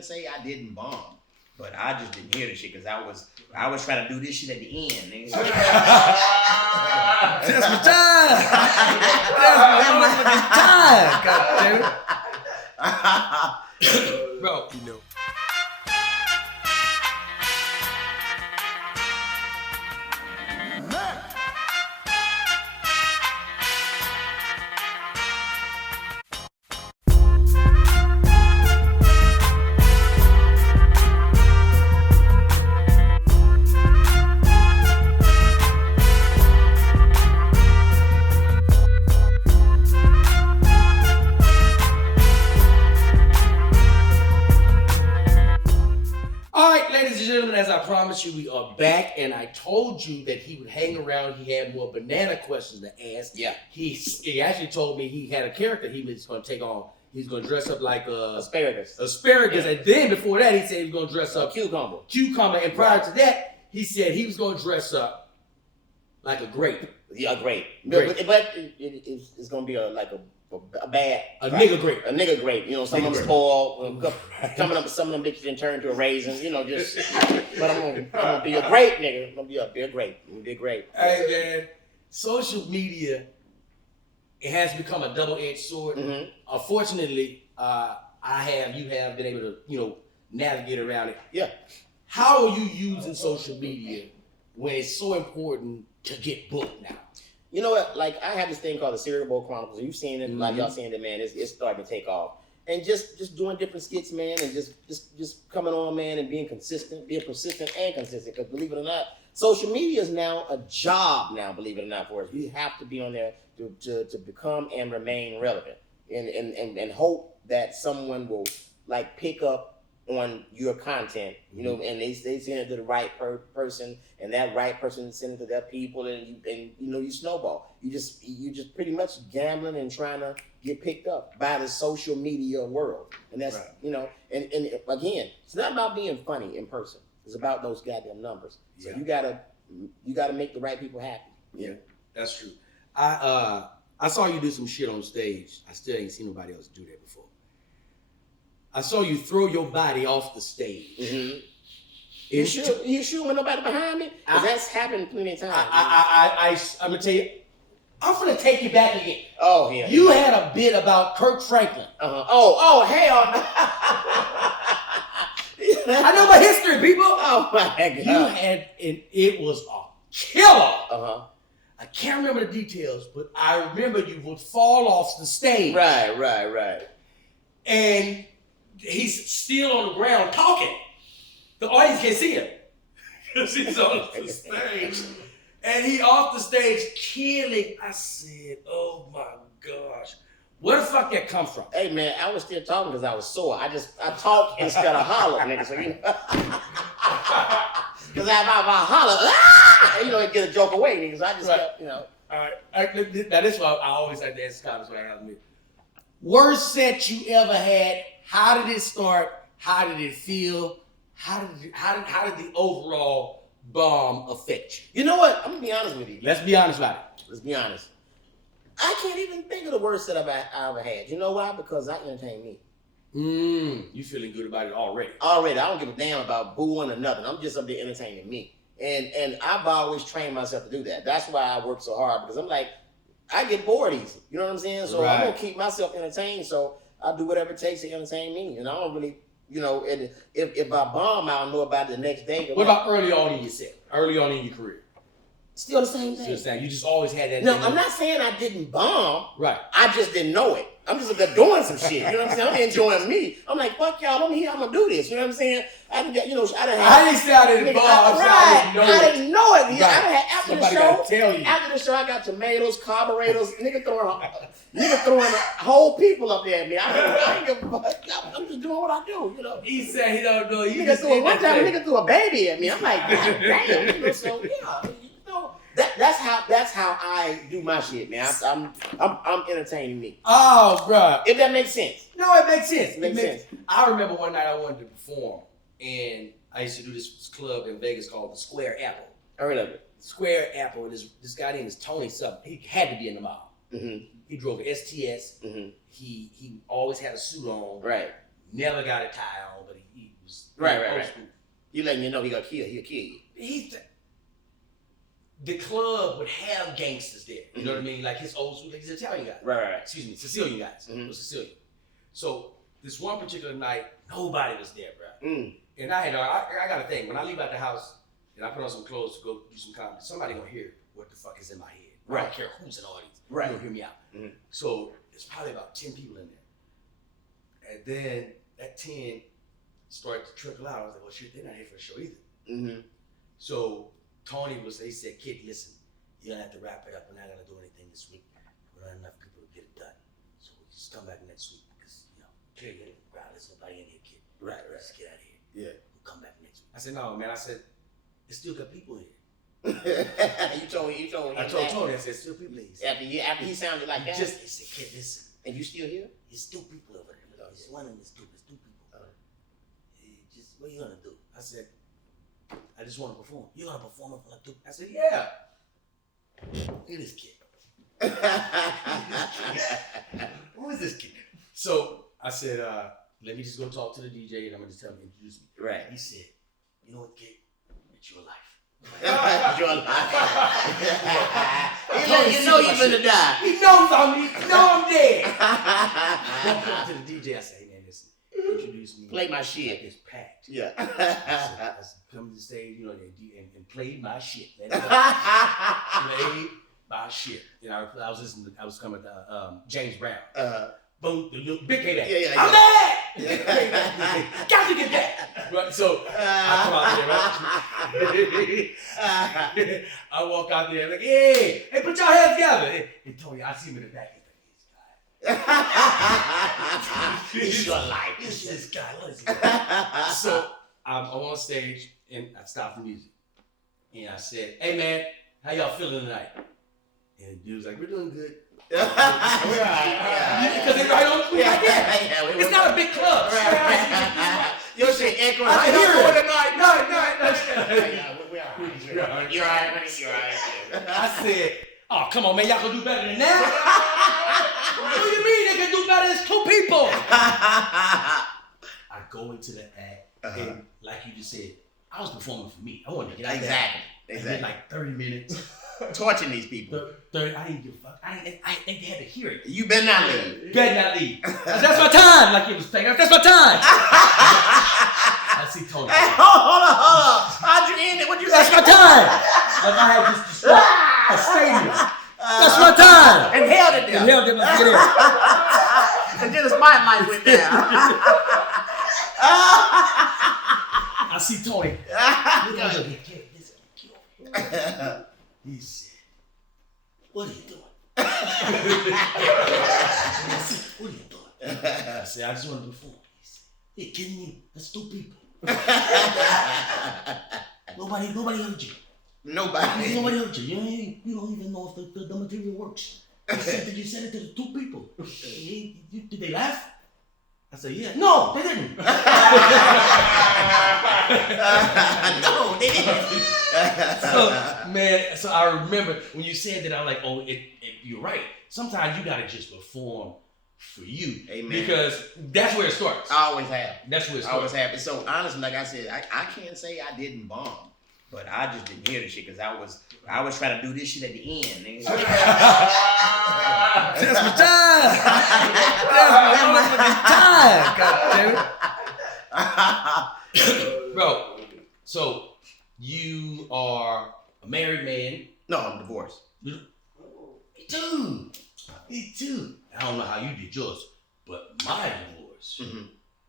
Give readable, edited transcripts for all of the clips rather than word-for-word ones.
Say I didn't bomb, but I just didn't hear the shit because I was trying to do this shit at the end. Nigga. That's my time. That's my motherfucking time. God damn it. Bro, you know. Ladies and gentlemen, as I promised you, we are back, and I told you that he would hang around. He had more banana questions to ask. Yeah. He actually told me he had a character he was going to take on. He's going to dress up like asparagus. Asparagus, yeah. And then before that, he said he was going to dress up cucumber. And prior to that, he said he was going to dress up like a grape. Yeah, a grape. Grape. But it's going to be a nigga grape. A nigga grape. You know, some of them spoiled. Some of them bitches didn't turn into a raisin. You know, just. But I'm gonna be a grape, nigga. I'm gonna be a grape. I'm gonna be a grape. Hey man, social media, it has become a double-edged sword. Mm-hmm. Unfortunately, you have been able to navigate around it. Yeah. How are you using social media when it's so important to get booked now? You know what? Like, I have this thing called the Cereal Bowl Chronicles. You've seen it, like y'all seen it, man. It's starting to take off. And just doing different skits, man, and just coming on, man, and being consistent, being persistent and consistent. Because believe it or not, social media is now a job now, believe it or not, for us. We have to be on there to become and remain relevant. And hope that someone will, like, pick up on your content, and they send it to the right person, and that right person send it to their people, and you snowball. You just pretty much gambling and trying to get picked up by the social media world, and that's right. And again, it's not about being funny in person. It's about those goddamn numbers. So you gotta make the right people happy. Yeah, that's true. I saw you do some shit on stage. I still ain't seen nobody else do that before. I saw you throw your body off the stage. Mm-hmm. You sure with nobody behind me? That's happened plenty of times. I'm gonna tell you, I'm gonna take you back again. Oh yeah. You had a bit about Kirk Franklin. Uh-huh. Oh hell no. I know my history, people. Oh my God. You had, and it was a killer. Uh-huh. I can't remember the details, but I remember you would fall off the stage. Right. And he's still on the ground talking. The audience can't see him because he's on the stage. And he off the stage killing. I said, oh my gosh. Where the fuck that come from? Hey man, I was still talking because I was sore. I talk instead of holler, nigga. So because if I holler, it get a joke away, niggas. I just kept, All right. Now this is why I always like to ask comments when I have me. Worst set you ever had? How did it start? How did it feel? How did the overall bomb affect you? You know what? I'm gonna be honest with you. Let's be honest about it. Let's be honest. I can't even think of the worst set I ever had. You know why? Because I entertain me. You feeling good about it already? Already. I don't give a damn about booing or nothing. I'm just up there entertaining me. And I've always trained myself to do that. That's why I work so hard, because I'm like, I get bored easy. You know what I'm saying? So I'm gonna keep myself entertained. So I do whatever it takes to entertain me. And I don't really, and if I bomb, I'll know about it the next day. What about early on in your set? Early on in your career? Still the same thing. Still the same. You just always had that. No, I'm not saying I didn't bomb. Right. I just didn't know it. I'm just doing some shit. You know what I'm saying? I'm enjoying me. I'm like, fuck y'all. I'm here. I'm gonna do this. You know what I'm saying? I didn't say I didn't bomb. I didn't know it. Right. After the show, I got tomatoes, carburetors, nigga throwing whole people up there at me. I ain't give a fuck. I'm just doing what I do. He said he don't know. One time, a nigga threw a baby at me. I'm like, God damn. So yeah. That's how I do my shit, man. I'm entertaining me. Oh, bro. If that makes sense. No, it makes sense. It makes sense. I remember one night I wanted to perform, and I used to do this club in Vegas called the Square Apple. I heard of it. Square Apple, and this guy named Tony something. He had to be in the mall. Mm-hmm. He drove an STS. Mm-hmm. He always had a suit on. Right. Never got a tie on, but he Right. You letting you know he got killed. He'll kill you. The club would have gangsters there. You know what I mean? Like his old school, like his Italian guys. Right. Excuse me, Sicilian guys. It was Sicilian. So this one particular night, nobody was there, bro. And I got a thing. When I leave out the house and I put on some clothes to go do some comedy, somebody gonna hear what the fuck is in my head. I don't care who's in the audience. Right. They'll hear me out. So there's probably about 10 people in there. And then that 10 started to trickle out. I was like, well, shit, they're not here for the show either. So Tony he said, kid, listen, you're gonna have to wrap it up. We're not gonna do anything this week. We don't have enough people to get it done. So we just come back next week because, clearly the crowd, there's nobody in here, kid. Right. Just get out of here. Yeah. We'll come back next week. I said, no, man. I said, there's still got people here. you told him. I told Tony, I said, still people here. After he sounded like that. He said, kid, listen. And you still here? There's still people over there. There's one and there's two people. What are you gonna do? I said, I just want to perform. You're gonna perform in front of two? I said, yeah. Look at this kid. Who is this kid? So I said, let me just go talk to the DJ and I'm gonna just tell him to introduce me. Right. He said, you know what, kid? It's your life. Your life. You know you're gonna die. He knows I'm dead. Walked up to the DJ. I said, hey man, listen, introduce me. Play my shit. Like it's packed. Yeah. I said, come to the stage, and play my shit, man. Play my shit. I was listening. I was coming to James Brown. Boom, the little big head. Yeah. I'm mad. Got to get that. Right, so I come out there, right? I walk out there like, hey, put your hands together. And Tony, I see him in the back. It's your life. It's this guy. What is it? So I'm on stage and I stopped the music and I said, "Hey man, how y'all feeling tonight?" And the dude was like, "We're doing good." We're all right. Because they right on. It's not a big club. Your shit echoing. I can hear it. You're all right. You're all right. I said, "Oh, come on, man, y'all can do better than that." What do you mean they can do better? It's two people. I go into the act, and like you just said, I was performing for me. I wanted to get out there. Exactly. I did like 30 minutes. Torching these people. 30, I didn't give a fuck. I think they had to hear it. You better not leave. Better not leave. That's my time. Like it was saying, that's my time. I see Tony. Hey, hold on. How'd you end it? What'd you say? That's my time. Like I had just destroyed a stadium. That's my time. And held it there. And held it. Let's get in. And then the spotlight went down. I see Tony. He said, "What are you doing?" I said, "What are you doing?" I said, "I just want to perform." He said, "You're kidding me? That's two people. Nobody heard you. Nobody heard you. You don't even know if the material works. You said it to the two people. Did they laugh?" I said, "Yeah." "No, they didn't." No, they didn't. So I remember when you said that, I was like, "Oh, you're right. Sometimes you gotta just perform for you." Amen. Because that's where it starts. I always have. That's where it starts. I always have. And so honestly, like I said, I can't say I didn't bomb, but I just didn't hear the shit because I was trying to do this shit at the end. Nigga. That's my time. That's my time. God damn it. Bro, so you are a married man. No, I'm divorced. Me too. I don't know how you did yours, but my divorce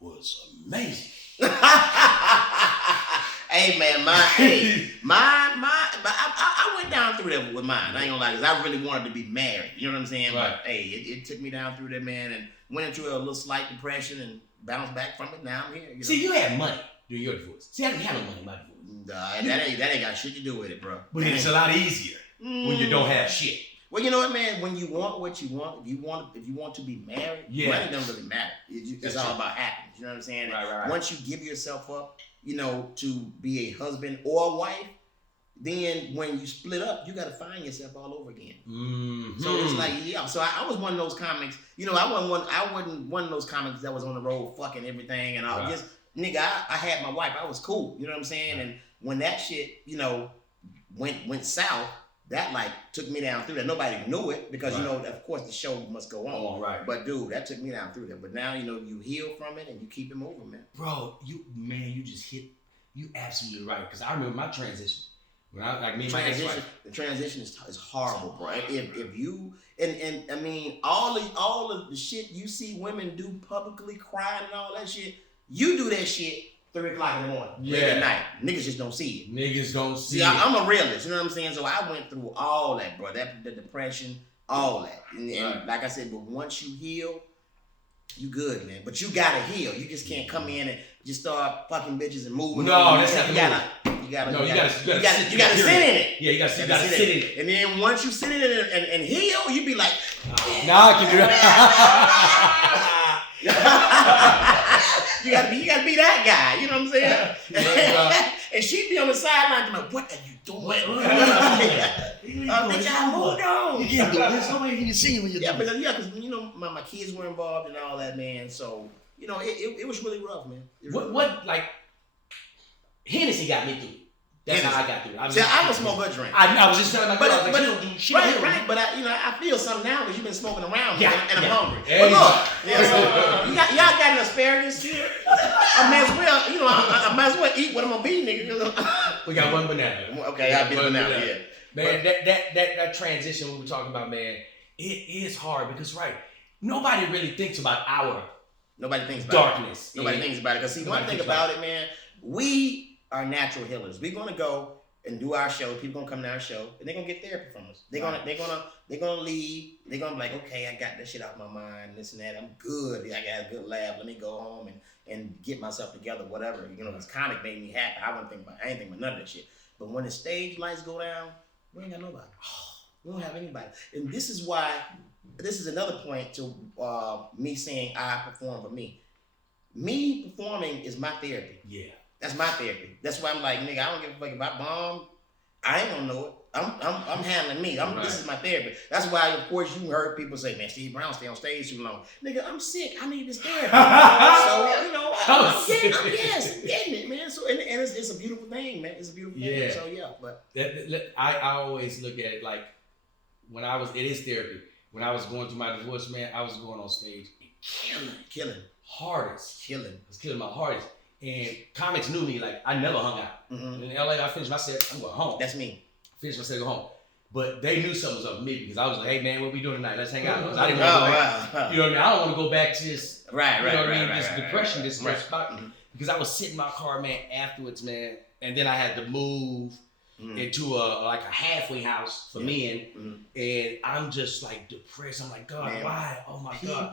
was amazing. Hey man, I went down through that with mine. I ain't gonna lie, because I really wanted to be married. You know what I'm saying? Right. But hey, it took me down through that, man, and went into a little slight depression and bounced back from it. Now I'm here. You know? See, you had money during your divorce. See, I didn't have no money in my divorce. That ain't got shit to do with it, bro. But it's a lot easier when you don't have shit. Well, you know what, man? When you want what you want, if you want to be married, money doesn't really matter. It's all about happiness. You know what I'm saying? Right. Once you give yourself up, to be a husband or a wife, then when you split up, you got to find yourself all over again. Mm-hmm. So it's like, So I was one of those comics. I wasn't one of those comics that was on the road fucking everything and all. nigga, I had my wife. I was cool. You know what I'm saying? And when that shit, you know, went south, that like took me down through that. Nobody knew it because you know, of course, the show must go on. Right. But dude, that took me down through that. But now you know you heal from it and you keep it moving, man. Bro, you absolutely right. Because I remember my transition. When I like me and my ex-wife. The transition is horrible, bro. If you and I mean all of the shit you see women do publicly, crying and all that shit, you do that shit 3 o'clock in the morning, late at night. Niggas just don't see it. Niggas don't see it. I'm a realist, you know what I'm saying? So I went through all that, bro. The depression, all that. And like I said, but once you heal, you good, man. But you gotta heal. You just can't come in and just start fucking bitches and moving. No, that's not you gotta sit in it. Yeah, you gotta sit in it. And then once you sit in it and heal, you be like, now I can do that. You gotta be that guy, you know what I'm saying? And she'd be on the sideline like, what are you doing? Bitch, I moved on. You can't do this. Nobody can see you when you're doing it. Because you know, my kids were involved and all that, man. So, you know, it was really rough, man. What like Hennessy got me through. That's how I got through it. I don't smoke good drink. I was just telling my girl, I was like, she don't do shit. Right. But I feel something now because you've been smoking around me and I'm hungry. But look, so y'all got an asparagus here? I may as well, you know, I might as well eat what I'm gonna be, nigga. We got one banana. Okay, I'll be banana, yeah. Man, that transition we were talking about, man, it is hard because nobody really thinks about our darkness. Nobody thinks about it. Because see, one thing about it, man, we are natural healers. We're gonna go and do our show. People gonna come to our show and they're gonna get therapy from us. They're gonna leave. They're gonna be like, okay, I got that shit out of my mind, this and that. I'm good. I got a good laugh. Let me go home and get myself together, whatever. You know, this comic made me happy. I ain't thinking about none of that shit. But when the stage lights go down, we ain't got nobody. We don't have anybody. And this is why, this is another point to me saying I perform for me. Me performing is my therapy. Yeah. That's my therapy. That's why I'm like, nigga, I don't give a fuck if I bomb. I ain't gonna know it. I'm handling me. This is my therapy. That's why, of course, you heard people say, man, Steve Brown stay on stage too long. Nigga, I'm sick. I need this therapy. So, you know, I'm getting it, man. So, and it's a beautiful thing, man. It's a beautiful thing. So, yeah. But I always look at it like it is therapy. When I was going through my divorce, man, I was going on stage and killing. Hardest. Killing. I was killing my hardest. And comics knew me, like, I never hung out. Mm-hmm. In LA, I finished my set, I'm going home. That's me. Finished my set, go home. But they knew something was up with me because I was like, hey, man, what we doing tonight? Let's hang out. I didn't want to go back. You know what I mean? I don't want to go back to this, this depression, this spot. Because I was sitting in my car, man, afterwards, man. And then I had to move into a halfway house for men. Mm-hmm. And I'm just like depressed. I'm like, God, man, why? Oh my God.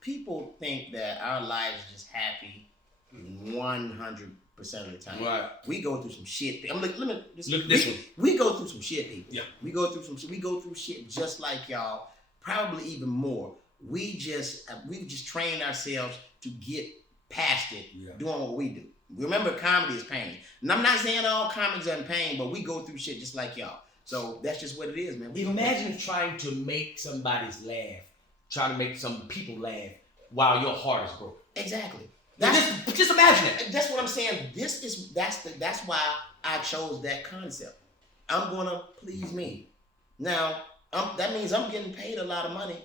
People think that our lives are just happy 100% of the time. Right. We go through some shit. Look this one. We go through some shit, people. Yeah. We go through shit just like y'all, probably even more. We've just trained ourselves to get past it, doing what we do. Remember, comedy is pain. And I'm not saying all comics are in pain, but we go through shit just like y'all. So that's just what it is, man. Imagine trying to make somebody's laugh. Trying to make some people laugh while your heart is broken. Exactly. Just imagine it. That's what I'm saying. That's why I chose that concept. I'm gonna please me. Now that means I'm getting paid a lot of money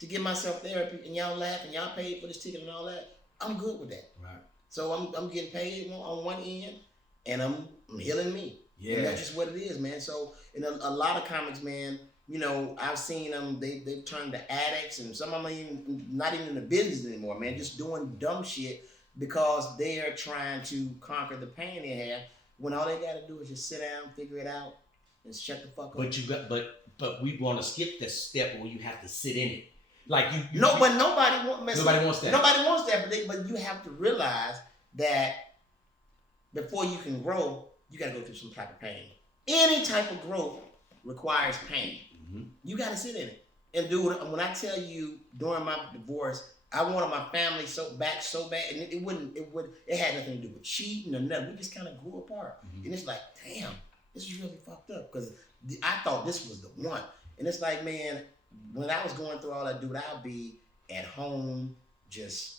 to give myself therapy, and y'all laugh and y'all paid for this ticket and all that. I'm good with that. Right. So I'm getting paid on one end, and I'm healing me. Yeah. And that's just what it is, man. So in a lot of comics, man. You know, I've seen them, they've turned to addicts, and some of them not even in the business anymore, man, just doing dumb shit because they are trying to conquer the pain they have when all they got to do is just sit down, figure it out, and shut the fuck up. But we want to skip the step where you have to sit in it. Like but nobody wants that. Nobody wants that, but you have to realize that before you can grow, you got to go through some type of pain. Any type of growth requires pain. Mm-hmm. You got to sit in it and do it. When I tell you during my divorce, I wanted my family so bad, and it had nothing to do with cheating or nothing. We just kind of grew apart, and it's like, damn, this is really fucked up because I thought this was the one, and it's like, man, when I was going through all that, dude, I'd be at home just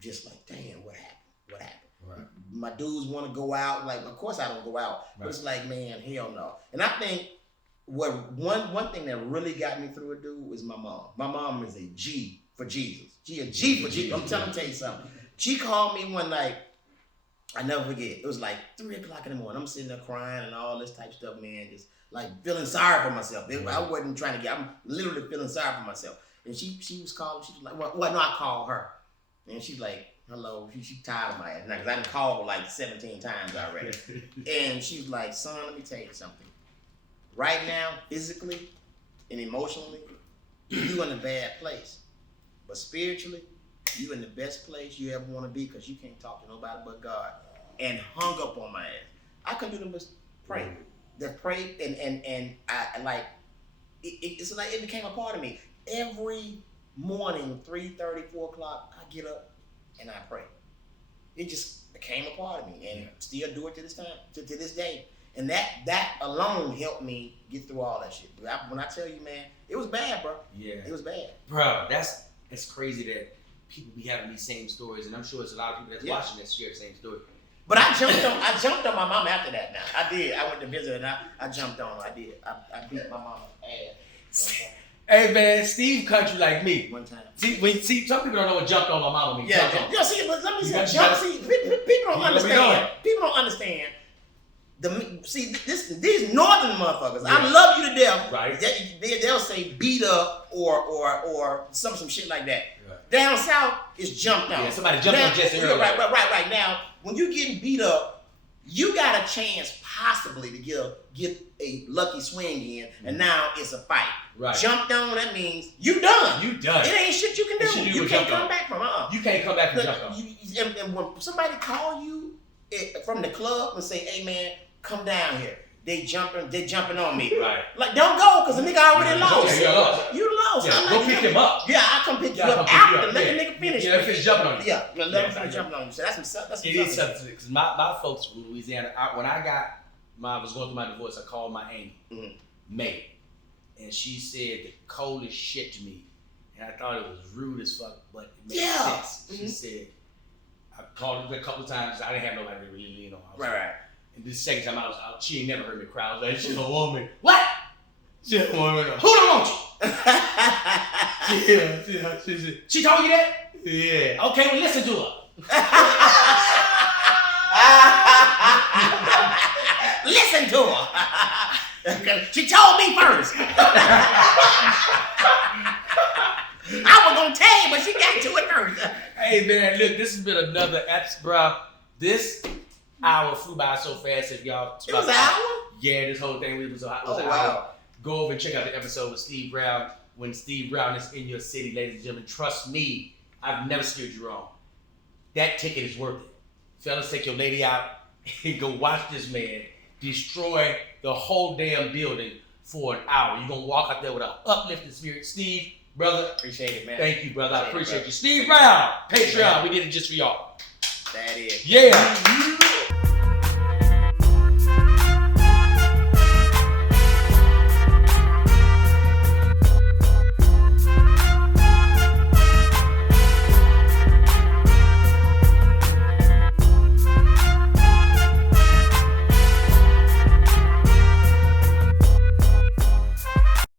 just like, damn, what happened? What happened? Right. My dudes want to go out. Like, of course I don't go out. But it's like, man, hell no. And I think one thing that really got me through it, dude, is my mom. My mom is a G for Jesus. She a G for Jesus. I'm tell you something. She called me one night. I never forget. It was like 3 o'clock in the morning. I'm sitting there crying and all this type of stuff, man. Just like feeling sorry for myself. I wasn't trying to I'm literally feeling sorry for myself. And she was calling. She was like, well, no, I called her. And she's like, hello. She tired of my ass now because I done called her like 17 times already. And she's like, son, let me tell you something. Right now, physically and emotionally, you in a bad place. But spiritually, you in the best place you ever want to be because you can't talk to nobody but God. And hung up on my ass. I couldn't do nothing but pray. That pray and I like it's like it became a part of me. Every morning, 3:30, 4 o'clock, I get up and I pray. It just became a part of me and still do it to this time, to this day. And that alone helped me get through all that shit. When I tell you, man, it was bad, bro. Yeah. It was bad. Bro, it's crazy that people be having these same stories, and I'm sure it's a lot of people that's watching that share the same story. But I jumped on my mom after that. Now I did. I went to visit and I jumped on her. I did. I beat my mama's ass. Hey man, Steve country like me. One time. See, some people don't know what jumped on my mama means. Yeah. See, but let me say, people don't understand. People don't understand. These northern motherfuckers. Yeah. I love you to death. Right. They'll say beat up or some shit like that. Right. Down south, it's jumped on. Yeah, somebody jumped on Jesse earlier. Right. Now, when you getting beat up, you got a chance possibly to get a lucky swing in, and now it's a fight. Right. Jumped on, that means you done. You done. It ain't shit you can do. You can't come back from You can't come back from jump on. And when somebody call you from the club and say, hey man, come down here. They jumping on me. Right. Like, don't go, because the nigga already lost. Yeah, you lost. Yeah, go pick him up. Yeah, I'll come pick you up after. Let the nigga finish. Yeah, finish jumping on you. Yeah, let him finish jumping on you. So that's some It is something, because my folks from Louisiana, when I was going through my divorce, I called my auntie, May, and she said the coldest shit to me, and I thought it was rude as fuck, but it made sense. She said, I called her a couple of times, I didn't have nobody to really lean on. Right. And this second time I was out, she ain't never heard me cry. I was like, she don't want me. What? She don't want me. Who don't want you? She told you that? Yeah. Okay, well listen to her. Listen to her. She told me first. I was gonna tell you, but she got to it first. Hey man, look, this has been another episode, bro. This hour flew by so fast. If y'all, it was an hour. Yeah, this whole thing was an wow. hour. Go over and check out the episode with Steve Brown. When Steve Brown is in your city, ladies and gentlemen, trust me, I've never steered you wrong. That ticket is worth it. Fellas, take your lady out and go watch this man destroy the whole damn building for an hour. You're gonna walk out there with an uplifted spirit. Steve, brother, appreciate it, man. Thank you, brother. I appreciate you. Steve Brown, Patreon. We did it just for y'all. That is. Yeah.